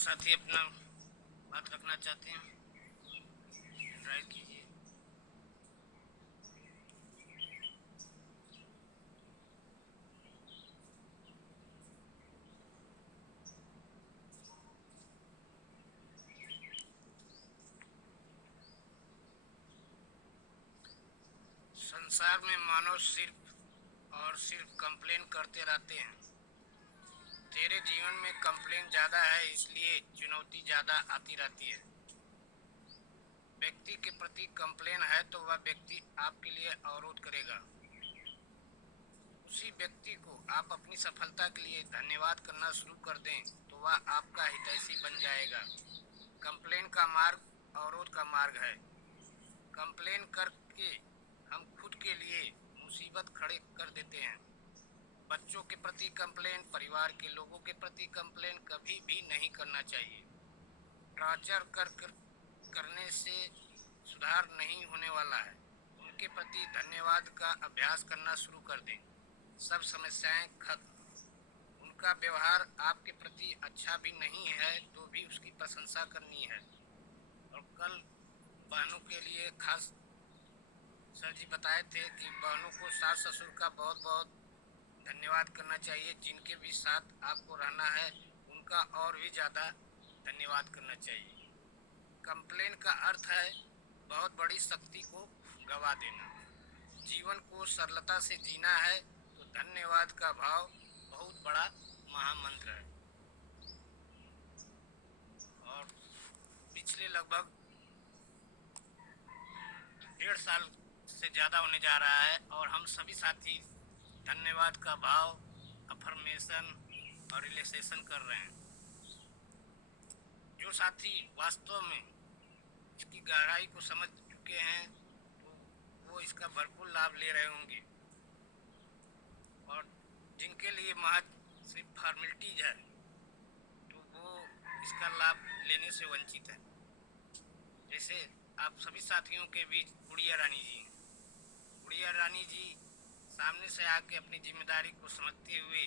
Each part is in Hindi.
साथी अपना बात रखना चाहते हैं, ड्राइव कीजिए। संसार में मानव सिर्फ और सिर्फ कंप्लेन करते रहते हैं। तेरे जीवन में कंप्लेन ज़्यादा है, इसलिए चुनौती ज़्यादा आती रहती है। व्यक्ति के प्रति कंप्लेन है तो वह व्यक्ति आपके लिए अवरोध करेगा। उसी व्यक्ति को आप अपनी सफलता के लिए धन्यवाद करना शुरू कर दें तो वह आपका हितैषी बन जाएगा। कंप्लेन का मार्ग अवरोध का मार्ग है। कंप्लेन करके हम खुद के लिए मुसीबत खड़े कर देते हैं। बच्चों के प्रति कंप्लेन, परिवार के लोगों के प्रति कंप्लेन कभी भी नहीं करना चाहिए। टॉर्चर करने से सुधार नहीं होने वाला है। उनके प्रति धन्यवाद का अभ्यास करना शुरू कर दें। सब समस्याएं खत्म। उनका व्यवहार आपके प्रति अच्छा भी नहीं है तो भी उसकी प्रशंसा करनी है। और कल बहनों के लिए खास सर जी बताए थे कि बहनों को सास ससुर का बहुत बहुत धन्यवाद करना चाहिए। जिनके भी साथ आपको रहना है उनका और भी ज़्यादा धन्यवाद करना चाहिए। कंप्लेन का अर्थ है बहुत बड़ी शक्ति को गवा देना। जीवन को सरलता से जीना है तो धन्यवाद का भाव बहुत बड़ा महामंत्र है। और पिछले लगभग 1.5 साल से ज़्यादा होने जा रहा है और हम सभी साथी धन्यवाद का भाव, अफर्मेशन और रिलैक्सेशन कर रहे हैं। जो साथी वास्तव में इसकी गहराई को समझ चुके हैं तो वो इसका भरपूर लाभ ले रहे होंगे। और जिनके लिए महज सिर्फ फॉर्मेलिटीज है तो वो इसका लाभ लेने से वंचित है। जैसे आप सभी साथियों के बीच गुड़िया रानी जी हैं। गुड़िया रानी जी सामने से आके अपनी जिम्मेदारी को समझते हुए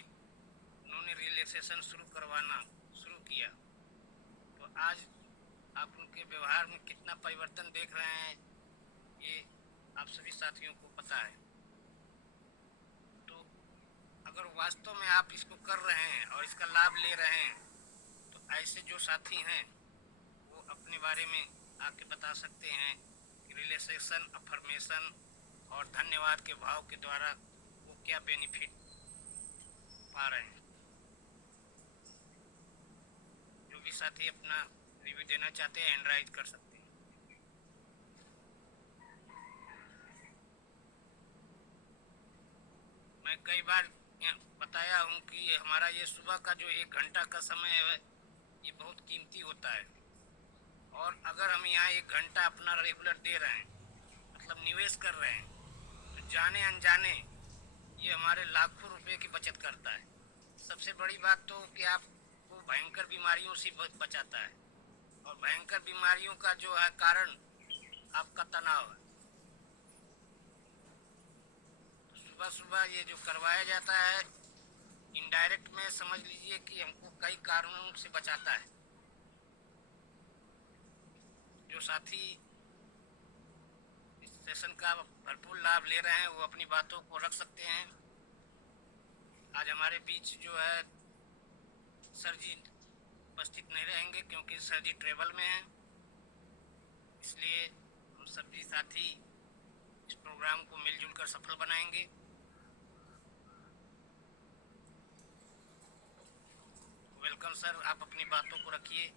उन्होंने रिलैक्सेशन शुरू करवाना शुरू किया। तो आज आप उनके व्यवहार में कितना परिवर्तन देख रहे हैं ये आप सभी साथियों को पता है। तो अगर वास्तव में आप इसको कर रहे हैं और इसका लाभ ले रहे हैं तो ऐसे जो साथी हैं वो अपने बारे में आके बता सकते हैं कि रिलैक्सेशन, अफर्मेशन और धन्यवाद के भाव के द्वारा वो क्या बेनिफिट पा रहे हैं। जो भी साथी अपना रिव्यू देना चाहते हैं हैंड राइज कर सकते हैं। मैं कई बार बताया हूँ कि हमारा ये सुबह का जो 1 घंटा का समय है ये बहुत कीमती होता है। और अगर हम यहाँ 1 घंटा अपना रेगुलर दे रहे हैं मतलब निवेश कर रहे हैं तो जाने अनजाने ये हमारे लाखों रुपए की बचत करता है। सबसे बड़ी बात तो कि आपको भयंकर बीमारियों से बचाता है। और भयंकर बीमारियों का जो है कारण आपका तनाव है। तो सुबह सुबह ये जो करवाया जाता है इनडायरेक्ट में समझ लीजिए कि हमको कई कारणों से बचाता है। जो साथी इस सेशन का भरपूर लाभ ले रहे हैं वो अपनी बातों को रख सकते हैं। आज हमारे बीच जो है सर जी उपस्थित नहीं रहेंगे क्योंकि सर जी ट्रेवल में हैं। इसलिए हम सभी साथी इस प्रोग्राम को मिलजुल कर सफल बनाएंगे। वेलकम सर, आप अपनी बातों को रखिए।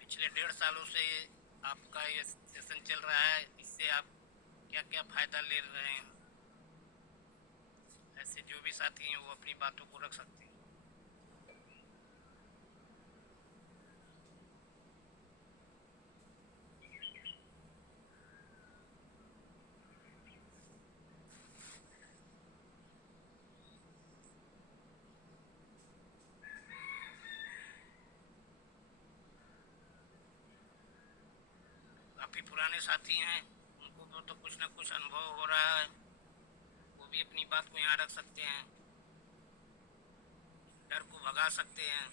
पिछले 1.5 सालों से आपका ये सेशन चल रहा है, इससे आप क्या क्या फ़ायदा ले रहे हैं। ऐसे जो भी साथी हैं वो अपनी बातों को रख सकते हैं। काफ़ी पुराने साथी हैं, उनको तो कुछ ना कुछ अनुभव हो रहा है, वो भी अपनी बात को यहाँ रख सकते हैं, डर को भगा सकते हैं।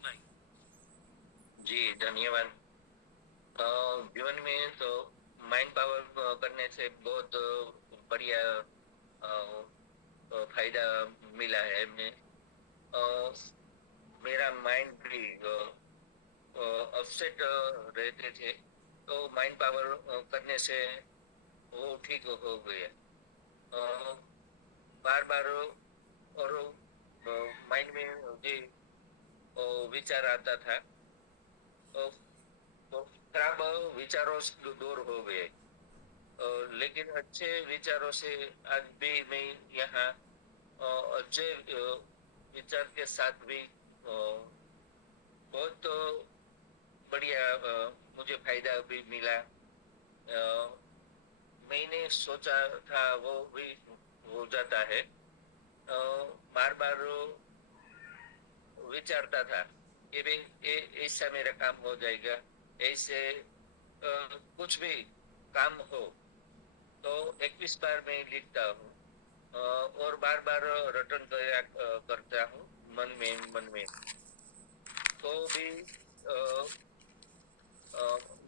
रसिक भाई। जी धन्यवाद। जीवन में तो माइंड पावर करने से बहुत बढ़िया फायदा मिला है। अ, मेरा माइंड भी अपसेट रहते थे, तो माइंड पावर करने से वो ठीक हो गया। बार बार और माइंड में जी विचार आता था, तो तो खराब विचारों से दूर हो गए। लेकिन अच्छे विचारों से आज भी मैं यहाँ अच्छे विचार के साथ भी बहुत बढ़िया मुझे फायदा भी मिला। मैंने सोचा था वो भी हो जाता है। बार बार विचारता था कि भाई ऐसा मेरा काम हो जाएगा, ऐसे कुछ भी काम हो तो 21 बार मैं लिखता हूँ। और बार बार रटन करता हूँ मन में। तो भी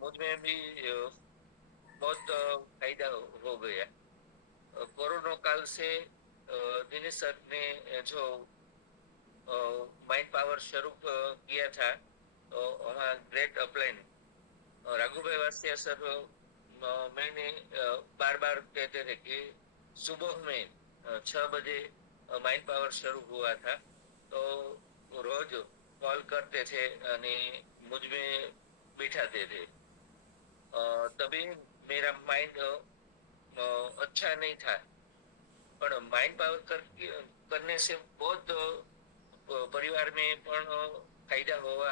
मुझ में भी बहुत फायदा हो गया। कोरोना काल से दिनेश सर ने जो माइंड पावर शुरू किया था, तो वहाँ ग्रेट अपलाइन राघु भाई वास्तिया सर मैंने बार बार कहते थे कि सुबह में 6 बजे माइंड पावर शुरू हुआ था, तो रोज कॉल करते थे અને मुझ में बिठाते थे। तभी मेरा माइंड अच्छा नहीं था, पर माइंड पावर करने से बहुत परिवार में पण फायदा हुआ,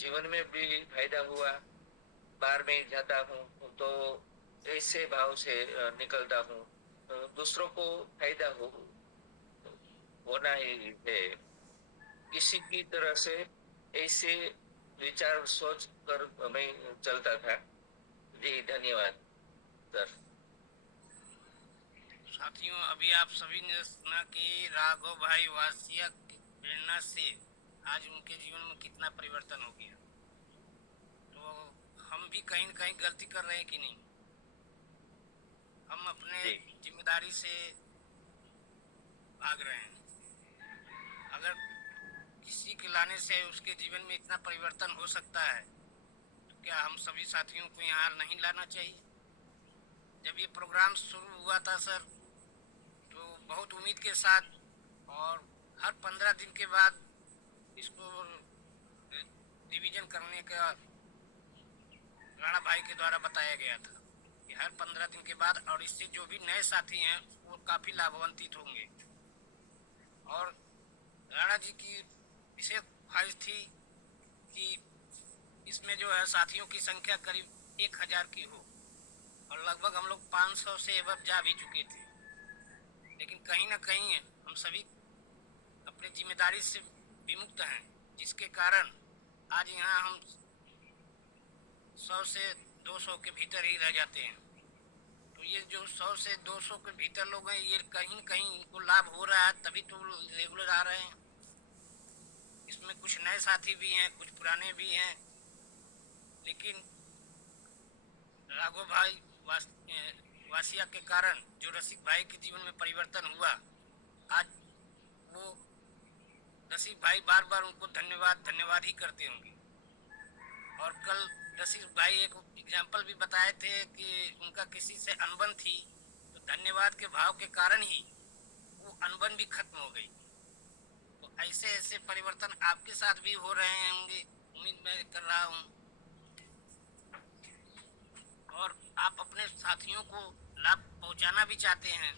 जीवन में भी फायदा हुआ। बाहर में जाता हूँ तो ऐसे भाव से निकलता हूँ। दूसरों को फायदा होना ही है। किसी की तरह से ऐसे विचार सोच कर मैं चलता था। जी धन्यवाद सर। साथियों, अभी आप सभी ने सुना कि राघव भाई वासिया की प्रेरणा से आज उनके जीवन में कितना परिवर्तन हो गया। तो हम भी कहीं न कहीं गलती कर रहे हैं कि नहीं? हम अपने जी जिम्मेदारी से भाग रहे हैं। अगर किसी के लाने से उसके जीवन में इतना परिवर्तन हो सकता है, तो क्या हम सभी साथियों को यहाँ नहीं लाना चाहिए? जब ये प्रोग्राम शुरू हुआ था सर, तो बहुत उम्मीद के साथ और हर 15 दिन के बाद इसको रिवीजन करने का राणा भाई के द्वारा बताया गया था कि हर 15 दिन के बाद, और इससे जो भी नए साथी हैं वो काफ़ी लाभान्वित होंगे। और राणा जी की विशेष ख्वाहिश थी कि इसमें जो है साथियों की संख्या करीब 1000 की हो, और लगभग हम लोग 500 से एवं जा भी चुके थे। लेकिन कहीं ना कहीं हम सभी अपनी जिम्मेदारी से विमुक्त हैं, जिसके कारण आज यहाँ हम 100 से 200 के भीतर ही रह जाते हैं। तो ये जो 100 से 200 के भीतर लोग हैं, ये कहीं न कहीं इनको लाभ हो रहा है, तभी तो रेगुलर आ रहे हैं। इसमें कुछ नए साथी भी हैं, कुछ पुराने भी हैं, लेकिन राघव भाई वासिया के कारण जो रसिक भाई के जीवन में परिवर्तन हुआ, आज वो रसिक भाई बार बार उनको धन्यवाद धन्यवाद ही करते होंगे। और कल रसिक भाई एक एग्जाम्पल भी बताए थे कि उनका किसी से अनबन थी, तो धन्यवाद के भाव के कारण ही वो अनबन भी खत्म हो गई। तो ऐसे ऐसे परिवर्तन आपके साथ भी हो रहे होंगे, उम्मीद मैं कर रहा हूँ। और आप अपने साथियों को लाभ पहुंचाना भी चाहते हैं,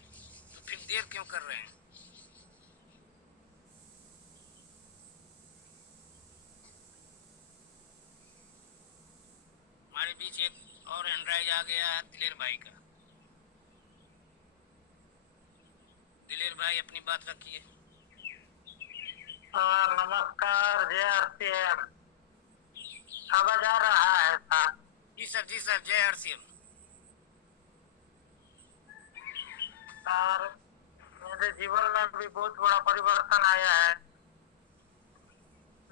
तो फिर देर क्यों कर रहे हैं? हमारे बीच एक और हैंडराइज आ गया है दिलेर भाई का। दिलेर भाई अपनी बात रखिए। नमस्कार, जय आरसीएम। आवाज आ रहा है सर? जी सर, जय हरसिम। सर, मेरे जीवन में भी बहुत बड़ा परिवर्तन आया है।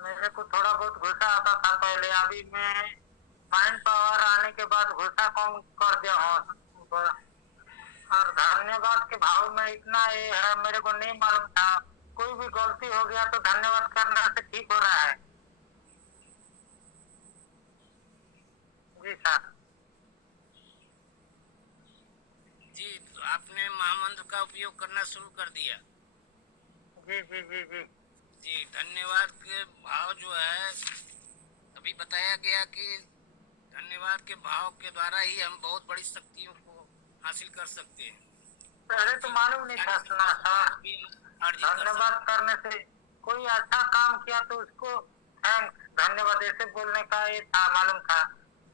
मेरे को थोड़ा बहुत गुस्सा आता था पहले, अभी मैं माइंड पावर आने के बाद गुस्सा कम कर दिया हूँ। और धन्यवाद के भाव में इतना ये है, मेरे को नहीं मालूम था। कोई भी गलती हो गया तो धन्यवाद करने से ठीक हो रहा है। जी सर। जी, तो आपने महामंत्र का उपयोग करना शुरू कर दिया। जी जी जी जी। जी, धन्यवाद के भाव जो है, अभी बताया गया कि धन्यवाद के भाव के द्वारा ही हम बहुत बड़ी शक्तियों को हासिल कर सकते हैं। पहले तो मालूम नहीं था सुना सर। भी अर्जित कर धन्यवाद करने से कोई अच्छा काम किया तो उसको थैंक्स, धन्यवाद ऐसे बोलने का ये था, मालूम था।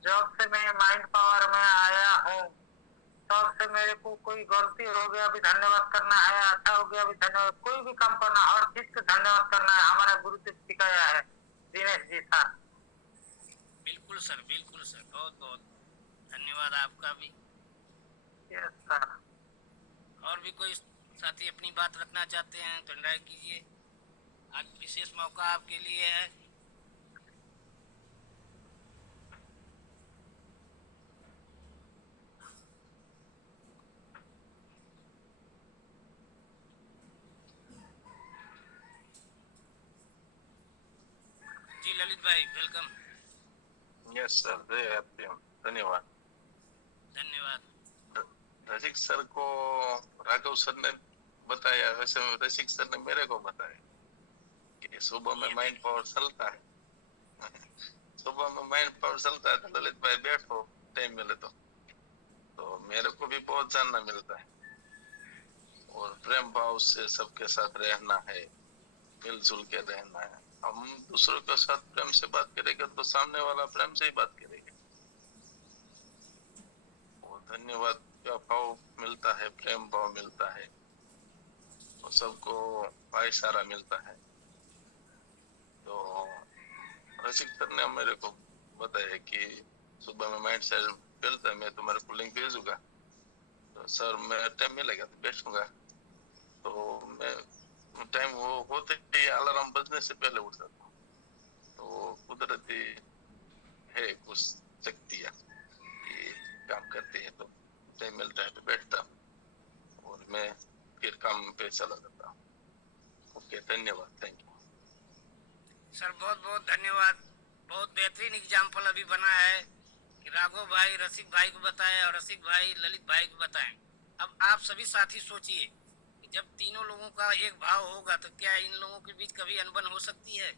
जब से मैं माइंड पावर में आया हूँ तब से मेरे को कोई गलती हो गया भी धन्यवाद करना है, अच्छा हो गया भी धन्यवाद, कोई भी काम करना हर चीज को धन्यवाद करना है, हमारा गुरुदेव सिखाया है दिनेश जी सर। बिल्कुल सर, बिल्कुल सर, बहुत बहुत धन्यवाद आपका भी। Yes sir. और भी कोई साथी अपनी बात रखना चाहते हैं तो राय कीजिए, आज विशेष मौका आपके लिए है। जी ललित भाई, वेलकम। यस सर, धन्यवाद। धन्यवाद। रसिक सर को राघव सर ने बताया, वैसे रसिक सर ने मेरे को बताया कि सुबह में माइंड पावर चलता है। सुबह में माइंड पावर चलता है तो ललित भाई बैठो, टाइम मिले तो मेरे को भी बहुत जानना मिलता है। और प्रेम भाव से सबके साथ रहना है, मिलजुल के रहना है। हम दूसरों के साथ प्रेम से बात करेंगे तो सामने वाला प्रेम से ही बात करेगा। और धन्यवाद का भाव मिलता है, प्रेम भाव मिलता है, और सबको भाईचारा मिलता है। तो रसिक सर ने मेरे को बताया कि सुबह में माइंड से मिलता है, मैं तुम्हारे को लिंक भेजूंगा, तो सर मैं टाइम मिलेगा तो बैठूंगा। तो मैं टाइम वो होते ही अलार्म बजने से पहले उठ जाता हूँ। तो कुदरती है कुछ शक्तियाँ ये काम करती है, तो टाइम मिलता है तो बैठता हूँ और मैं फिर काम पे चला जाता हूँ। ओके, धन्यवाद, थैंक यू सर, बहुत बहुत धन्यवाद। बहुत बेहतरीन एग्जाम्पल अभी बना है कि राघव भाई रसिक भाई को बताया और रसिक भाई ललित भाई को बताएं। अब आप सभी साथी सोचिए कि जब तीनों लोगों का एक भाव होगा तो क्या इन लोगों के बीच कभी अनबन हो सकती है?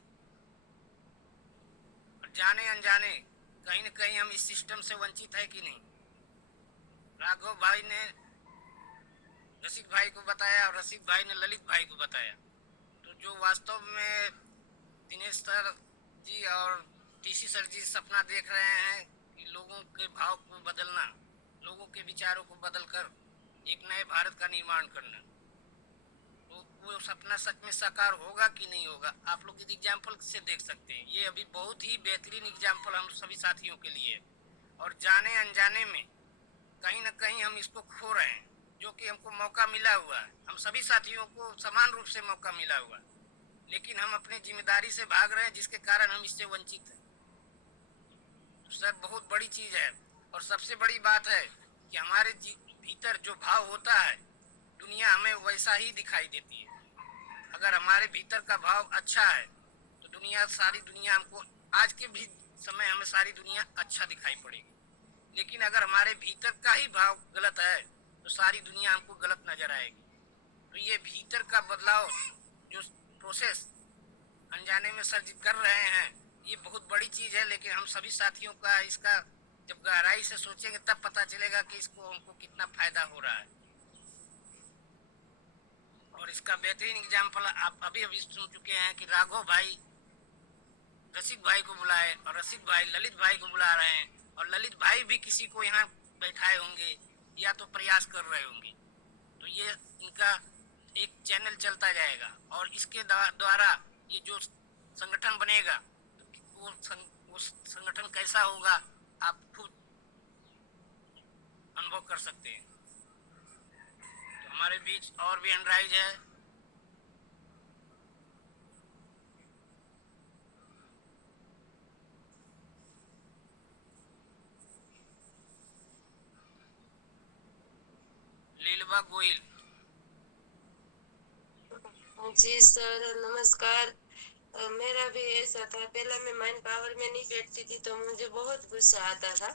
और जाने अनजाने कहीं न कहीं हम इस सिस्टम से वंचित है कि नहीं? राघव भाई ने रसिक भाई को बताया और रसिक भाई ने ललित भाई को बताया। तो जो वास्तव में दिनेश सर जी और टीसी सर जी सपना देख रहे हैं कि लोगों के भाव को बदलना, लोगों के विचारों को बदलकर एक नए भारत का निर्माण करना, तो वो सपना सच में साकार होगा कि नहीं होगा, आप लोग इस एग्जाम्पल से देख सकते हैं। ये अभी बहुत ही बेहतरीन एग्जाम्पल हम सभी साथियों के लिए है। और जाने अनजाने में कहीं ना कहीं हम इसको खो रहे हैं, जो कि हमको मौका मिला हुआ है। हम सभी साथियों को समान रूप से मौका मिला हुआ है, लेकिन हम अपनी जिम्मेदारी से भाग रहे हैं, जिसके कारण हम इससे वंचित हैं। तो सर, बहुत बड़ी चीज है। और सबसे बड़ी बात है कि हमारे भीतर जो भाव होता है, दुनिया हमें वैसा ही दिखाई देती है। अगर हमारे भीतर का भाव अच्छा है तो दुनिया, सारी दुनिया हमको, आज के भी समय हमें सारी दुनिया अच्छा दिखाई पड़ेगी। लेकिन अगर हमारे भीतर का ही भाव गलत है तो सारी दुनिया हमको गलत नजर आएगी। तो ये भीतर का बदलाव जो प्रोसेस अनजाने में सर कर रहे हैं, ये बहुत बड़ी चीज है। लेकिन हम सभी साथियों का इसका जब गहराई से सोचेंगे तब पता चलेगा कि इसको हमको कितना फायदा हो रहा है। और इसका बेहतरीन एग्जाम्पल आप अभी अभी सुन चुके हैं कि राघव भाई रसिक भाई को बुलाए और रसिक भाई ललित भाई को बुला रहे हैं, और ललित भाई भी किसी को यहाँ बैठाए होंगे या तो प्रयास कर रहे होंगे। तो ये इनका एक चैनल चलता जाएगा और इसके द्वारा ये जो संगठन बनेगा, तो वो संगठन कैसा होगा आप खुद अनुभव कर सकते हैं। तो हमारे बीच और भी अनराइज है। सेल्वा गोयल। जी सर, नमस्कार। मेरा भी ऐसा था, पहले मैं माइंड पावर में नहीं बैठती थी तो मुझे बहुत गुस्सा आता था,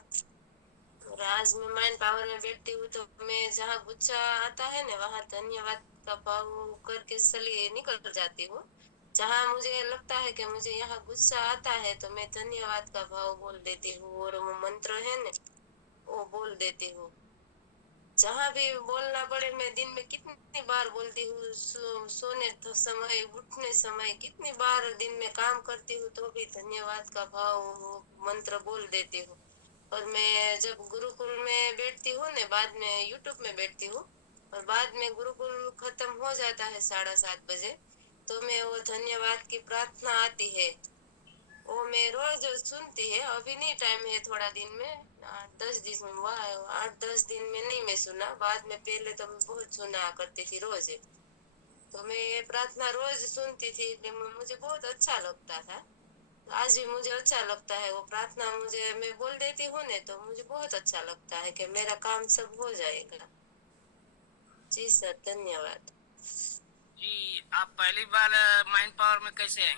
और आज मैं माइंड पावर में बैठती हूँ तो मैं जहाँ गुस्सा आता है ना वहाँ धन्यवाद का भाव करके चली निकल जाती हूँ। जहाँ मुझे लगता है कि मुझे यहाँ गुस्सा आता है तो मैं धन्यवाद का भाव बोल देती हूँ, और वो मंत्र है ना वो बोल देती हूँ। जहाँ भी बोलना पड़े मैं दिन में कितनी बार बोलती हूँ, सोने समय उठने समय कितनी बार दिन में काम करती हूँ तो भी धन्यवाद का भाव मंत्र बोल देती हूँ। और मैं जब गुरुकुल में बैठती हूँ ना, बाद में यूट्यूब में बैठती हूँ और बाद में गुरुकुल खत्म हो जाता है 7:30 बजे, तो मैं वो धन्यवाद की प्रार्थना आती है वो मैं रोज सुनती है। अभी नहीं, टाइम है थोड़ा दिन में, 8-10 दिन में हुआ है, 8-10 दिन में नहीं मैं सुना, बाद में पहले तो मैं बहुत सुना करती थी रोज, तो मैं ये प्रार्थना रोज सुनती थी, इसलिए मुझे बहुत अच्छा लगता था। आज भी मुझे अच्छा लगता है वो प्रार्थना, मुझे मैं बोल देती हूँ ना तो मुझे बहुत अच्छा लगता है कि मेरा काम सब हो जाएगा। जी सर, धन्यवाद। जी, आप पहली बार माइंड पावर में कैसे आए?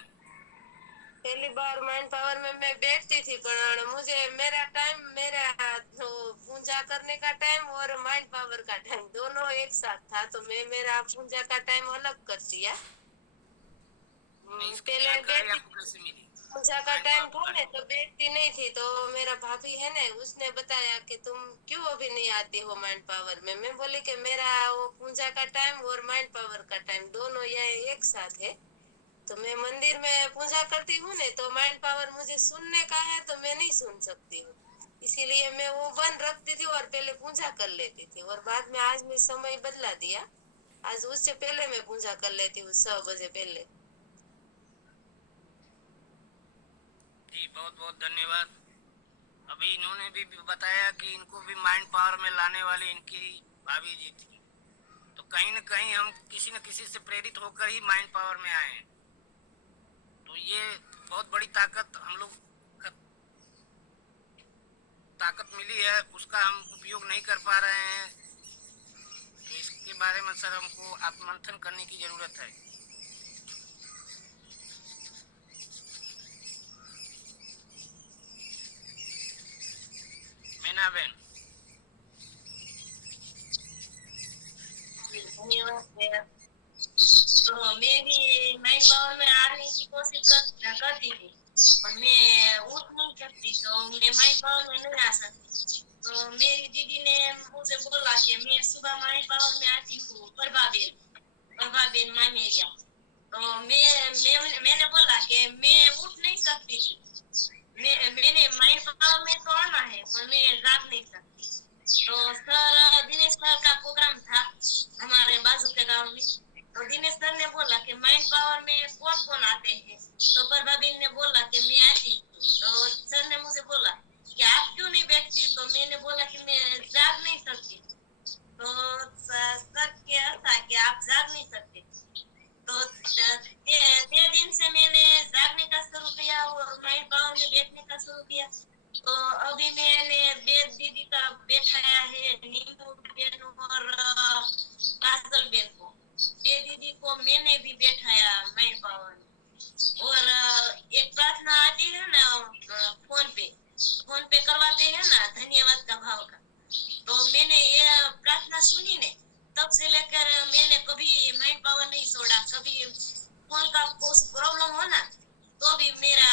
पहली बार माइंड पावर में मैं बैठती थी, पर मुझे मेरा टाइम, मेरा तो पूजा करने का टाइम और माइंड पावर का टाइम दोनों एक साथ था, तो मैं मेरा पूजा का टाइम अलग कर दिया। नहीं, इसकी पहले जानकारी बैठती, आपको कैसे मिली? पूजा का माइंड टाइम पावर था के ना बारे तो बैठती नहीं थी, तो मेरा भाभी है ना उसने बताया कि तुम क्यों अभी नहीं आती हो माइंड पावर में। मैं बोली कि मेरा वो पूजा का टाइम और माइंड पावर का टाइम दोनों ये एक साथ है, तो मैं मंदिर में पूजा करती हूँ ना तो माइंड पावर मुझे सुनने का है तो मैं नहीं सुन सकती हूँ, इसीलिए मैं वो बंद रखती थी और पहले पूजा कर लेती थी, और बाद में आज मैं समय बदला दिया, आज उससे पहले मैं पूजा कर लेती हूँ 6 बजे पहले। जी, बहुत बहुत धन्यवाद। अभी इन्होंने भी बताया कि इनको भी माइंड पावर में लाने वाली इनकी भाभी जी थी, तो कहीं न कहीं हम किसी न किसी से प्रेरित होकर ही माइंड पावर में आए हैं। तो ये बहुत बड़ी ताकत हम लोग ताकत मिली है, उसका हम उपयोग नहीं कर पा रहे हैं, तो इसके बारे में सर हमको आत्ममंथन करने की जरूरत है। मैना बहन। धन्यवाद। तो मैं भी माइंड पावर में आने की कोशिश करती थी, और मैं उठ नहीं सकती, तो मैं माइंड पावर में नहीं आ सकती, तो मेरी दीदी ने मुझे बोला कि मैं सुबह माइंड पावर में आती हूँ, प्रभा बेन मामेरिया, तो मैंने बोला कि मैं उठ नहीं सकती थी, मैंने माइंड पावर में तो आना है पर मैं जाग नहीं सकती। तो सर दिनेश सर का प्रोग्राम था हमारे बाजू के गांव में, तो दिनेश सर ने बोला कि माइंड पावर में कौन कौन आते हैं, तो प्रभाबीन ने बोला कि मैं आती हूँ, तो सर ने मुझे बोला कि आप क्यों नहीं बैठती, तो मैंने बोला कि मैं जाग नहीं सकती, तो सर क्या था कि आप जाग नहीं सकते, तो ते दिन से मैंने जागने का शुरू किया और माइंड पावर में बैठने का शुरू किया। तो अभी मैंने बेद दीदी का बैठाया है, नींबू बेन और काजल बेन को, बेद दीदी को मैंने भी बैठाया माइंड पावर में। और एक प्रार्थना आती है ना फोन पे करवाते हैं ना धन्यवाद का भाव का, तो मैंने ये प्रार्थना सुनी ने, तब से लेकर मैंने कभी माइंड पावर नहीं छोड़ा। कभी फोन का कुछ प्रॉब्लम हो ना तो भी मेरा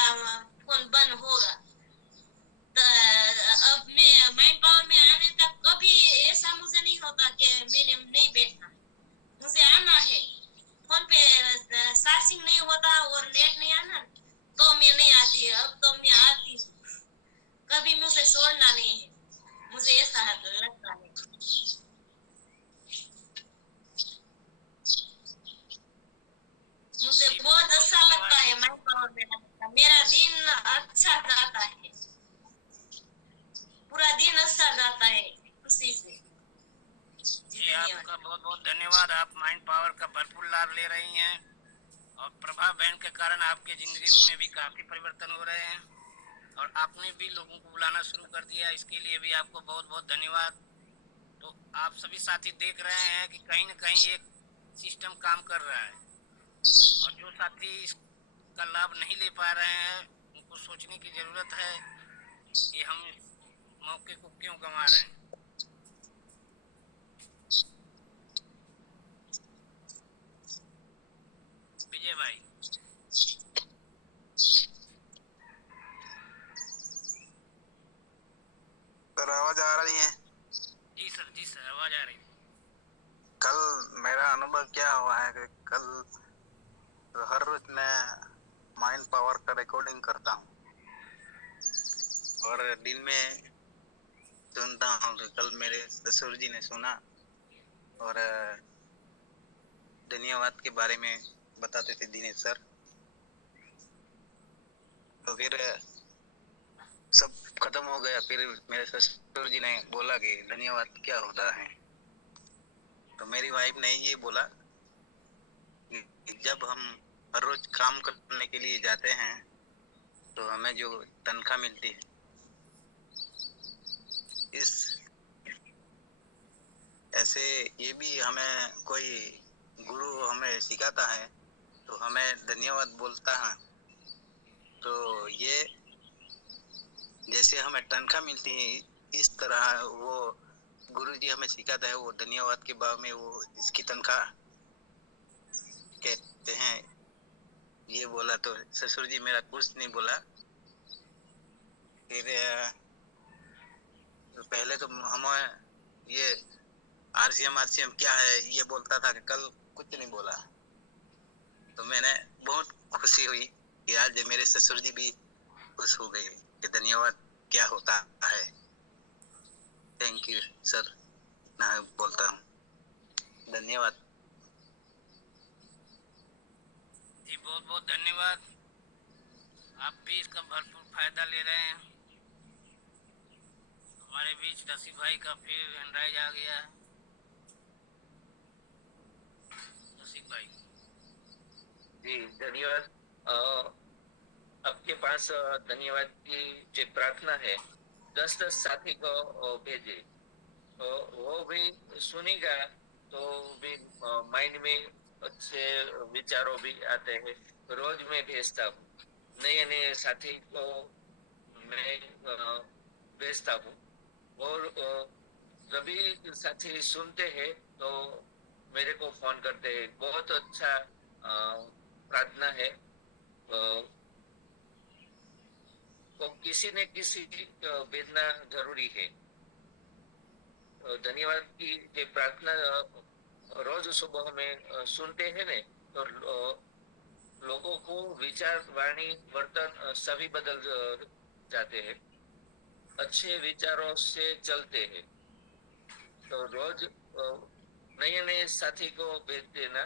फोन बंद होगा, अब मैं माइंड पावर में आने तक कभी ऐसा मुझे नहीं होता कि मैंने नहीं बैठना, मुझे आना है। फोन पे चार्जिंग नहीं होता और नेट नहीं आना तो मैं नहीं आती, अब तो मैं आती हूँ, कभी मुझे छोड़ना नहीं है, मुझे ऐसा लगता है। मुझे बहुत अच्छा लगता है माइंड पावर में, मेरा दिन अच्छा जाता है, पूरा दिन अच्छा जाता है खुशी से। जी, आपका बहुत बहुत धन्यवाद। आप माइंड पावर का भरपूर लाभ ले रही हैं, और प्रभा बहन के कारण आपके जिंदगी में भी काफी परिवर्तन हो रहे हैं, और आपने भी लोगों को बुलाना शुरू कर दिया, इसके लिए भी आपको बहुत बहुत धन्यवाद। तो आप सभी साथी देख रहे हैं कि कहीं न कहीं एक सिस्टम काम कर रहा है, और जो साथी इसका लाभ नहीं ले पा रहे हैं उनको सोचने की ज़रूरत है कि हम इस मौके को क्यों गंवा रहे हैं। विजय भाई। सर आवाज आ रही है? जी सर आवाज़ आ रही है। कल मेरा अनुभव क्या हुआ है कि कल हर रोज मैं माइंड पावर का रिकॉर्डिंग करता हूँ और दिन में सुनता हूँ। तो कल मेरे ससुर जी ने सुना और धन्यवाद के बारे में बताते थे दिनेश सर। तो फिर सब खत्म हो गया। फिर मेरे ससुर जी ने बोला कि धन्यवाद क्या होता है। तो मेरी वाइफ ने ये बोला कि जब हम हर रोज काम करने के लिए जाते हैं तो हमें जो तनख्वाह मिलती है, इस ऐसे ये भी हमें कोई गुरु हमें सिखाता है तो हमें धन्यवाद बोलता है। तो ये जैसे हमें तनख्वाह मिलती है, इस तरह वो गुरु जी हमें सिखाता है वो धन्यवाद के बाद में वो इसकी तनख्वाह कहते हैं। ये बोला तो ससुर जी मेरा कुछ नहीं बोला। फिर पहले तो हम ये आरसीएम क्या है ये बोलता था कि कल कुछ नहीं बोला। तो मैंने बहुत खुशी हुई कि आज मेरे ससुर जी भी खुश हो गए कि धन्यवाद क्या होता है। थैंक यू सर, मैं बोलता हूँ धन्यवाद। जी बहुत बहुत धन्यवाद। आप भी इसका भरपूर फायदा ले रहे हैं। हमारे बीच रसिक भाई का फिर हैंडराइज आ गया है। रसिक भाई। जी धन्यवाद। आपके पास धन्यवाद की जो प्रार्थना है 10-10 साथी को भेजे, तो वो भी सुनेगा तो भी माइंड में अच्छे विचारों भी आते हैं। रोज मैं भेजता हूँ, नए नए साथी को मैं भेजता हूँ। और सभी साथी सुनते हैं तो मेरे को फोन करते हैं। बहुत अच्छा प्रार्थना है। तो किसी न किसी भेजना जरूरी है। धन्यवाद की ये प्रार्थना रोज सुबह में सुनते हैं ने तो लोगों को विचार वाणी वर्तन सभी बदल जाते हैं, अच्छे विचारों से चलते हैं। तो रोज नए नए साथी को भेज देना।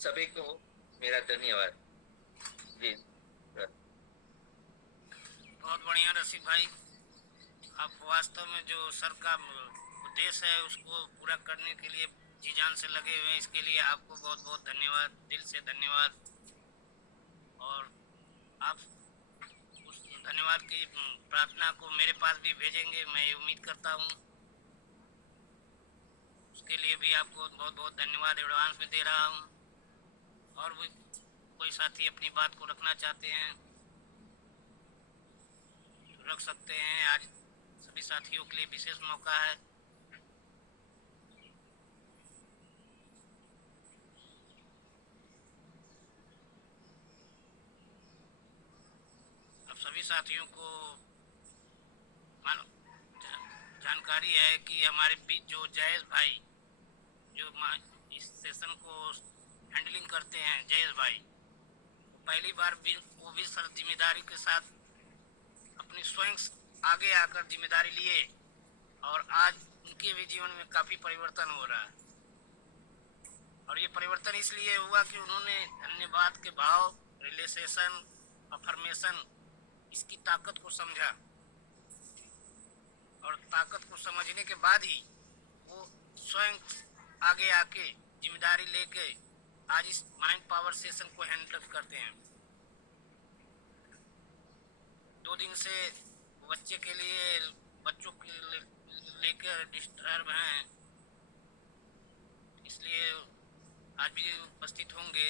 सभी को मेरा धन्यवाद। जी बहुत बढ़िया रसिक भाई। आप वास्तव में जो सर का उद्देश्य है उसको पूरा करने के लिए जी जान से लगे हुए हैं। इसके लिए आपको बहुत बहुत धन्यवाद, दिल से धन्यवाद। और आप उस धन्यवाद की प्रार्थना को मेरे पास भी भेजेंगे, मैं ये उम्मीद करता हूँ। उसके लिए भी आपको बहुत बहुत धन्यवाद एडवांस में दे रहा हूँ। और भी कोई साथी अपनी बात को रखना चाहते हैं रख सकते हैं। आज सभी साथियों के लिए विशेष मौका है। अब सभी साथियों को जानकारी है कि हमारे बीच जो जयेश भाई जो इस सेशन को हैंडलिंग करते हैं, जयेश भाई पहली बार भी वो भी सर जिम्मेदारी के साथ अपनी स्वयं आगे आकर जिम्मेदारी लिए और आज उनके भी जीवन में काफी परिवर्तन हो रहा है। और ये परिवर्तन इसलिए हुआ कि उन्होंने धन्यवाद के भाव, रिलेशन, अफर्मेशन इसकी ताकत को समझा। और ताकत को समझने के बाद ही वो स्वयं आगे आके जिम्मेदारी लेके आज इस माइंड पावर सेशन को हैंडल करते हैं। 2 दिन से बच्चों के लिए लेकर डिस्टर्ब हैं इसलिए आज भी उपस्थित होंगे।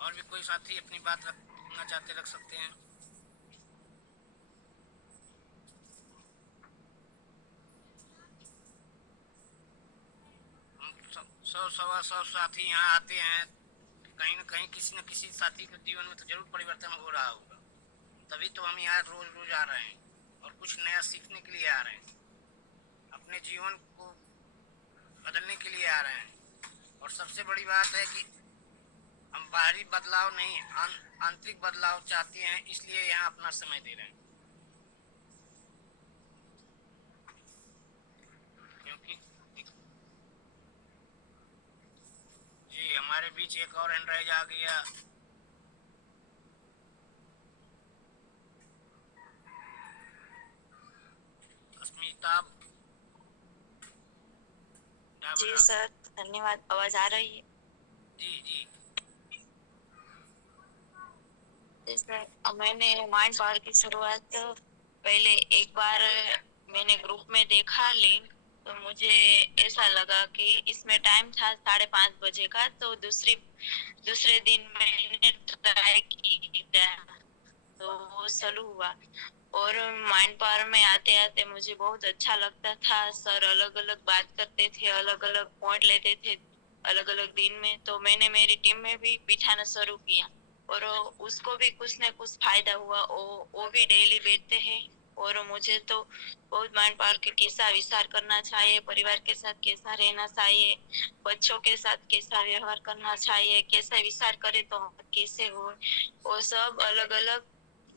और भी कोई साथी अपनी बात रखना चाहते रख सकते हैं। हम सवा सौ साथी यहाँ आते हैं, कहीं न कहीं किसी न किसी साथी के जीवन में तो जरूर परिवर्तन हो रहा होगा, तभी तो हम यहाँ रोज रोज आ रहे हैं और कुछ नया सीखने के लिए आ रहे हैं, अपने जीवन को बदलने के लिए आ रहे हैं। और सबसे बड़ी बात है कि हम बाहरी बदलाव नहीं, आंतरिक बदलाव चाहते हैं, इसलिए यहाँ अपना समय दे रहे हैं। क्योंकि जी हमारे बीच एक और एंड्राइज आ गया। अस्मिताभ जी डाबरा। सर, धन्यवाद। आवाज आ रही है? जी जी जी सर, मैंने माइंड पावर की शुरुआत पहले एक बार मैंने ग्रुप में देखा लिंक, तो मुझे ऐसा लगा कि इसमें टाइम था 5:30 बजे का, तो दूसरे दिन मैंने ट्राई किया तो वो चालू हुआ। और माइंड पावर में आते आते मुझे बहुत अच्छा लगता था। सर अलग अलग बात करते थे, अलग अलग पॉइंट लेते थे अलग अलग दिन में, तो मैंने मेरी टीम में भी बिठाना शुरू किया और उसको भी कुछ न कुछ फायदा हुआ। वो भी डेली बैठते हैं और मुझे तो बहुत माइंड पावर के किस्सा विचार करना चाहिए, परिवार के साथ कैसा रहना चाहिए, बच्चों के साथ कैसा व्यवहार करना चाहिए, कैसा विचार करे तो कैसे हो, वो सब अलग अलग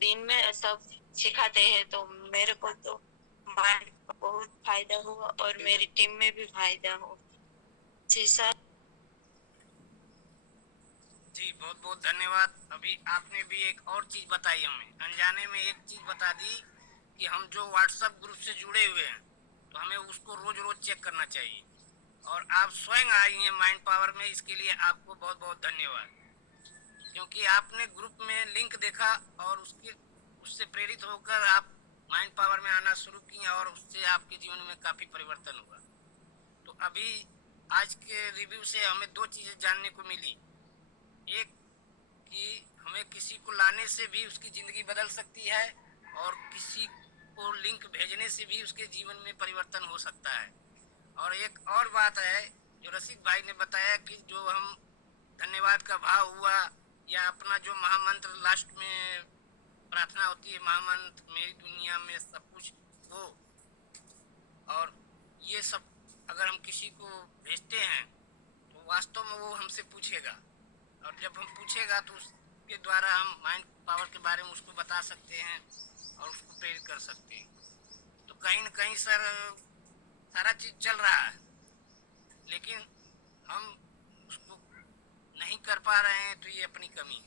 दिन में सब सिखाते हैं। तो मेरे को तो माइंड बहुत फायदा हुआ और मेरी टीम में भी फायदा हुआ। जी सर। जी बहुत बहुत धन्यवाद। अभी आपने भी एक और चीज बताई, हमें अनजाने में एक चीज बता दी कि हम जो व्हाट्सएप ग्रुप से जुड़े हुए हैं तो हमें उसको रोज रोज चेक करना चाहिए। और आप स्वयं आई हैं माइंड पावर में, इसके लिए आपको बहुत बहुत धन्यवाद, क्योंकि आपने ग्रुप में लिंक देखा और उससे प्रेरित होकर आप माइंड पावर में आना शुरू किए और उससे आपके जीवन में काफी परिवर्तन हुआ। तो अभी आज के रिव्यू से हमें दो चीजें जानने को मिली। एक कि हमें किसी को लाने से भी उसकी ज़िंदगी बदल सकती है और किसी को लिंक भेजने से भी उसके जीवन में परिवर्तन हो सकता है। और एक और बात है जो रसिक भाई ने बताया कि जो हम धन्यवाद का भाव हुआ या अपना जो महामंत्र लास्ट में प्रार्थना होती है, महामंत्र मेरी दुनिया में सब कुछ हो, और ये सब अगर हम किसी को भेजते हैं तो वास्तव में वो हमसे पूछेगा, और जब हम पूछेगा तो उसके द्वारा हम माइंड पावर के बारे में उसको बता सकते हैं और उसको प्रेरित कर सकते हैं। तो कहीं न कहीं सर सारा चीज़ चल रहा है, लेकिन हम उसको नहीं कर पा रहे हैं, तो ये अपनी कमी है।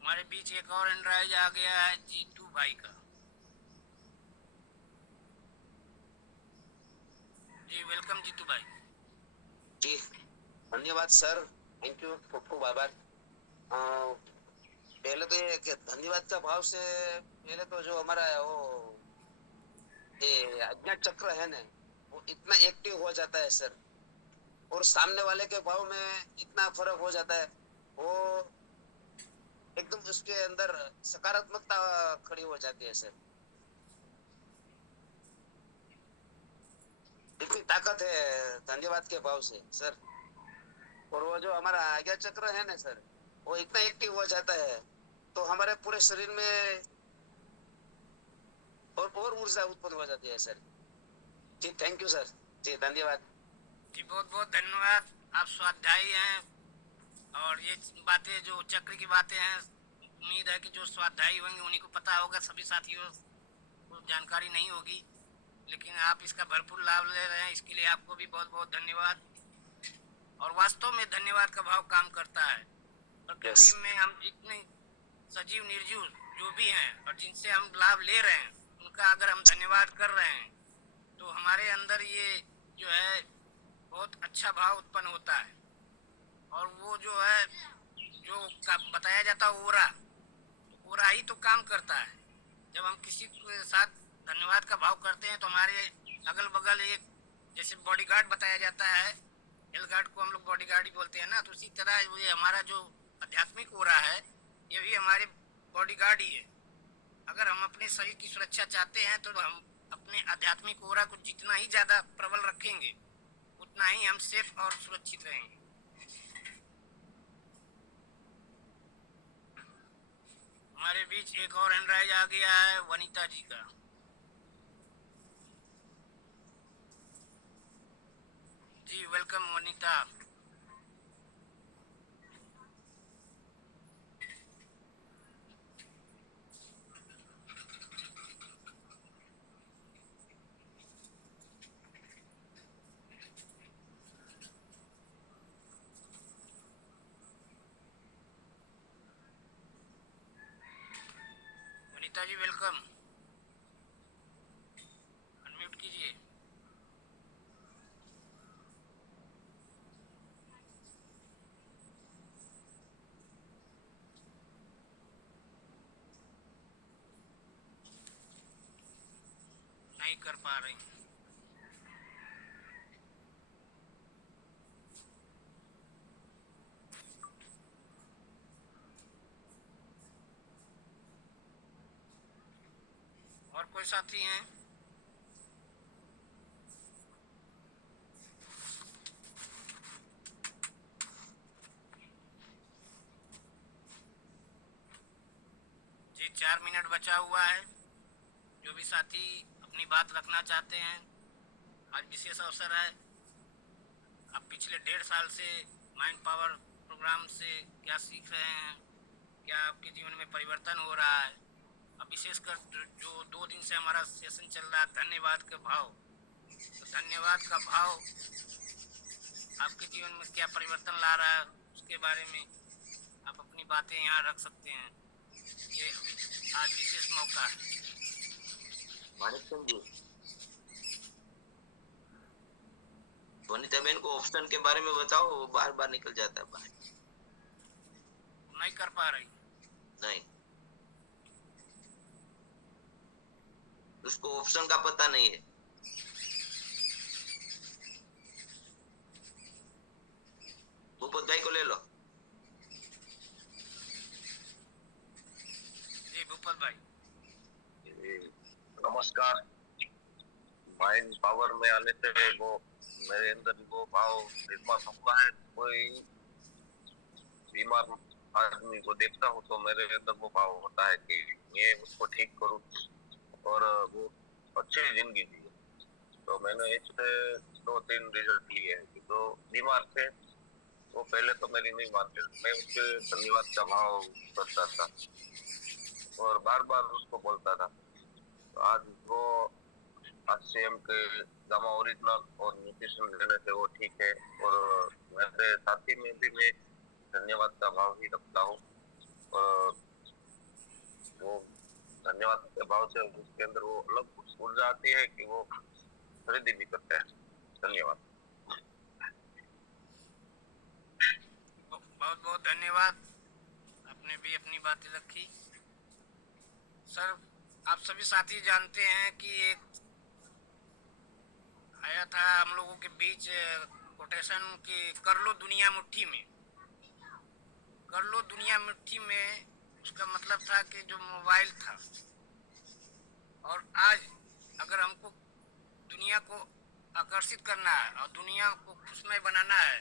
हमारे बीच एक और एंड्राइज आ गया है, जीतू भाई का। जी वेलकम जीतू भाई। जी धन्यवाद सर, थैंक यू, खूब खूब आभार। पहले तो ये कि धन्यवाद का भाव से पहले तो जो हमारा वो ये अज्ञात चक्र है ना, वो इतना एक्टिव हो जाता है सर, और सामने वाले के भाव में इतना फर्क हो जाता है, वो एकदम उसके अंदर सकारात्मकता खड़ी हो जाती है सर। इतनी ताकत है धन्यवाद के भाव से सर। और वो जो हमारा आज्ञा चक्र है ना सर, वो इतना एक्टिव हो जाता है तो हमारे पूरे शरीर में और ऊर्जा उत्पन्न हो जाती है सर। जी थैंक यू सर, जी धन्यवाद। जी बहुत बहुत धन्यवाद। आप स्वाध्यायी हैं और ये बातें जो चक्र की बातें हैं, उम्मीद है कि जो स्वाध्यायी होंगे उन्हीं को पता होगा, सभी साथियों को जानकारी नहीं होगी, लेकिन आप इसका भरपूर लाभ ले रहे हैं, इसके लिए आपको भी बहुत बहुत धन्यवाद। और वास्तव में धन्यवाद का भाव काम करता है। प्रकृति में हम जितने सजीव निर्जीव जो भी हैं और जिनसे हम लाभ ले रहे हैं, उनका अगर हम धन्यवाद कर रहे हैं तो हमारे अंदर ये जो है बहुत अच्छा भाव उत्पन्न होता है। और वो जो है जो बताया जाता है ओरा, ओरा ही तो काम करता है। जब हम किसी के साथ धन्यवाद का भाव करते हैं तो हमारे अगल बगल एक जैसे बॉडीगार्ड बताया जाता है, हिल गार्ड को हम लोग बॉडीगार्ड ही बोलते हैं ना, तो उसी तरह ये हमारा जो आध्यात्मिक ओरा है ये भी हमारे बॉडीगार्ड ही है। अगर हम अपने शरीर की सुरक्षा चाहते हैं तो हम अपने आध्यात्मिक ओरा को जितना ही ज़्यादा प्रबल रखेंगे उतना ही हम सेफ और सुरक्षित रहेंगे। हमारे बीच एक और एनराइज आ गया है, वनीता जी का। जी वेलकम वनीता। वनीता जी वेलकम, अनम्यूट कीजिए। नहीं कर पा रही। और कोई साथी हैं? जी 4 मिनट बचा हुआ है। जो भी साथी अपनी बात रखना चाहते हैं, आज विशेष अवसर है। आप पिछले 1.5 साल से माइंड पावर प्रोग्राम से क्या सीख रहे हैं, क्या आपके जीवन में परिवर्तन हो रहा है। अब विशेषकर जो 2 दिन से हमारा सेशन चल रहा है धन्यवाद का भाव, तो धन्यवाद का भाव आपके जीवन में क्या परिवर्तन ला रहा है उसके बारे में आप अपनी बातें यहाँ रख सकते हैं। ये आज विशेष मौका है। मानिक सिंह जी, वनीता बहन को ऑप्शन के बारे में बताओ, वो बार बार निकल जाता है बाहर। नहीं कर पा रही। नहीं, उसको ऑप्शन का पता नहीं है। भूपत भाई को ले लो। जी भूपत भाई। नमस्कार। माइंड पावर में आने से वो मेरे अंदर वो भाव निर्माण हुआ है। कोई बीमार आदमी को देखता हूँ तो मेरे अंदर वो भाव होता है कि ये उसको ठीक करूँ और वो अच्छी जिंदगी जिए। तो मैंने इससे 2-3 रिजल्ट लिए हैं कि जो बीमार थे वो पहले तो मेरी नहीं मानते, मैं उसके धन्यवाद का भाव करता था और बार बार उसको बोलता था। तो आज वो HCM के गामा ओरिजिनल और न्यूट्रिशन लेने से वो ठीक है और मेरे साथी में भी मैं धन्यवाद का भाव ही रखता हूँ और वो धन्यवाद के भाव से उसके अंदर वो अलग ऊर्जा आती है कि वो खरीदी भी करते हैं। धन्यवाद। बहुत बहुत धन्यवाद, आपने भी अपनी बातें रखी। सर आप सभी साथी जानते हैं कि एक आया था हम लोगों के बीच कोटेशन कि कर लो दुनिया मुट्ठी में। कर लो दुनिया मुट्ठी में उसका मतलब था कि जो मोबाइल था, और आज अगर हमको दुनिया को आकर्षित करना है और दुनिया को खुशमय बनाना है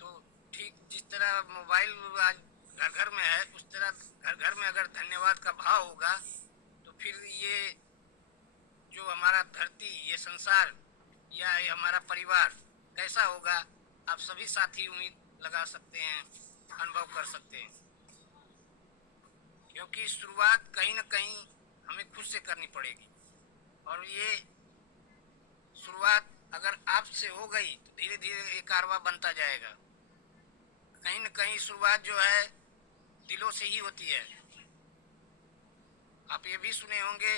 तो ठीक जिस तरह मोबाइल आज घर घर में है उस तरह घर घर में अगर धन्यवाद का भाव होगा तो फिर ये जो हमारा धरती, ये संसार या ये हमारा परिवार कैसा होगा आप सभी साथी उम्मीद लगा सकते हैं, अनुभव कर सकते हैं। क्योंकि शुरुआत कहीं न कहीं हमें खुद से करनी पड़ेगी और ये शुरुआत अगर आपसे हो गई तो धीरे धीरे ये कारवा बनता जाएगा। कहीं न कहीं शुरुआत जो है दिलों से ही होती है। आप ये भी सुने होंगे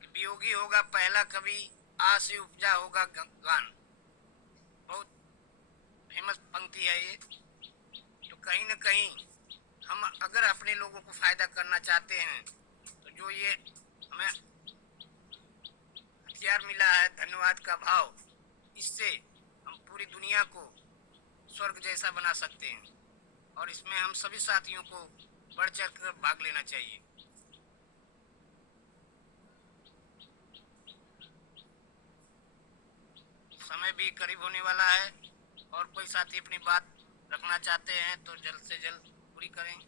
कि वियोगी होगा पहला कवि, आ से उपजा होगा गान। बहुत फेमस पंक्ति है ये। तो कहीं न कहीं हम अगर अपने लोगों को फायदा करना चाहते हैं तो जो ये हमें हथियार मिला है धन्यवाद का भाव, इससे हम पूरी दुनिया को स्वर्ग जैसा बना सकते हैं और इसमें हम सभी साथियों को बढ़ चढ़ कर भाग लेना चाहिए। समय भी करीब होने वाला है और कोई साथी अपनी बात रखना चाहते हैं तो जल्द से जल्द पूरी करें।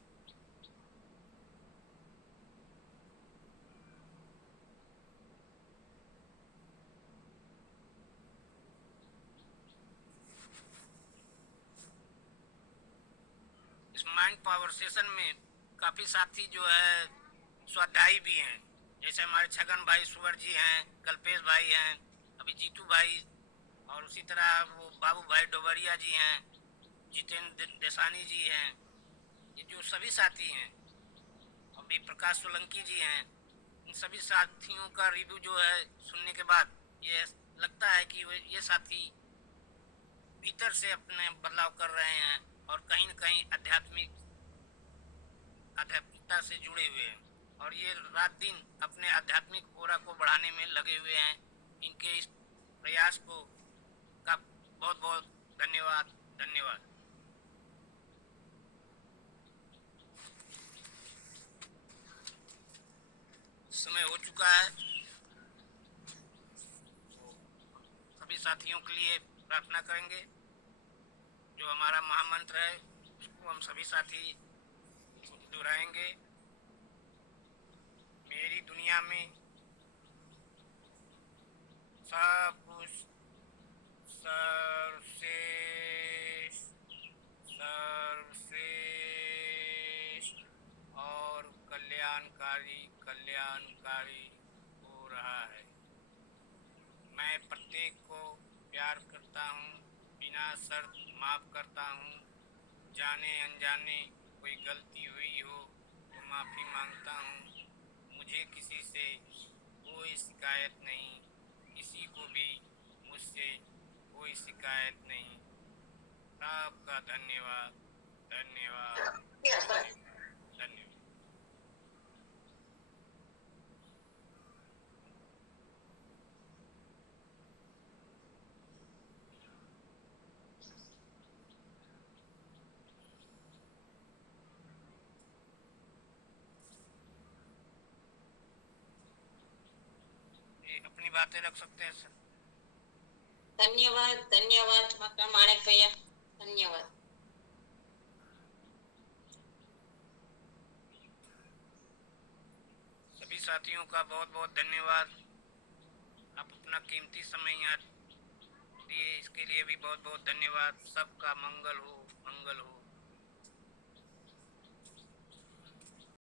इस माइंड पावर सेशन में काफी साथी जो है स्वाध्यायी भी हैं, जैसे हमारे छगन भाई सुवर जी हैं, कल्पेश भाई हैं, अभी जीतू भाई, और उसी तरह वो बाबू भाई डोबरिया जी हैं, जितेंद्र देसानी जी हैं, ये जो सभी साथी हैं, अभी प्रकाश सोलंकी जी हैं। इन सभी साथियों का रिव्यू जो है सुनने के बाद ये लगता है कि ये साथी भीतर से अपने बदलाव कर रहे हैं और कहीं न कहीं आध्यात्मिकता से जुड़े हुए हैं और ये रात दिन अपने आध्यात्मिक ओरा को बढ़ाने में लगे हुए हैं। इनके इस प्रयास को का बहुत बहुत धन्यवाद। समय हो चुका है, सभी साथियों के लिए प्रार्थना करेंगे। जो हमारा महामंत्र है उसको हम सभी साथी दोहराएंगे। मेरी दुनिया में सब कुछ सर्वश्रेष्ठ और कल्याणकारी हो रहा है। मैं प्रत्येक को प्यार करता हूँ, बिना शर्त माफ करता हूँ। जाने अनजाने कोई गलती हुई हो तो माफ़ी मांगता हूँ। मुझे किसी से कोई शिकायत नहीं, किसी को भी मुझसे कोई शिकायत नहीं। आपका धन्यवाद। अपनी बातें रख सकते हैं सर। धन्यवाद मक्का माणिक भैया, धन्यवाद। सभी साथियों का बहुत बहुत धन्यवाद। आप अपना कीमती समय यहाँ दिए, इसके लिए भी बहुत बहुत धन्यवाद। सबका मंगल हो।